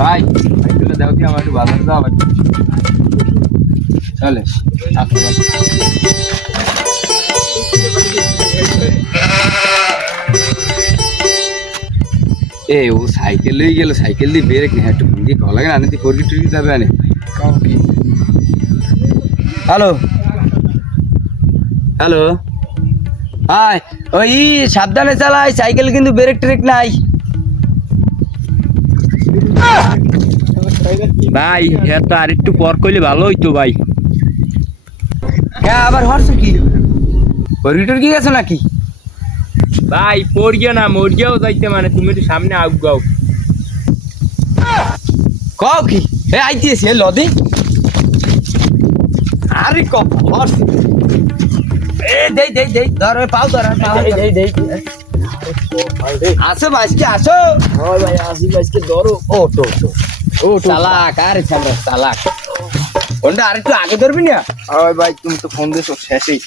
ভাই সাইকেলটা দাও কি আমার একটু বাজারে যাওয়া লাগবে চলে আসো ভাই এ ও সাইকেল লই গেল সাইকেল দিয়ে ব্রেক নেই একটু ফোন দিয়ে কল লাগে না আনে দিয়ে ফোরকি টুরকি যাবে আনে হ্যালো হ্যালো হাই ওই সাবধানে চালাই সাইকেল কিন্তু ব্রেক ট্রেক নাই ভাই হ্যাঁ তো আর একটু পর কইলে ভালো হইতো ভাই। হ্যাঁ আবার হরছে কি ফোরকি টুরকি গেছো নাকি ভাই পড়িয়া না মরিয়াও যাইতে মানে তুমি একটু সামনে আগাও। কও কি এ আইতেছি এ লদি আরে কপ হরছে এ দেই ধর ওই পাও ধর দেই আসো আজকে আসো ওই ভাই আসি আজকে ধরো ও তো চালাক আরে ছাড়ো চালাক ফোনটা আরেকটু আগে ধরবি না ওই ভাই তুমি তো ফোন দিছো শেষেই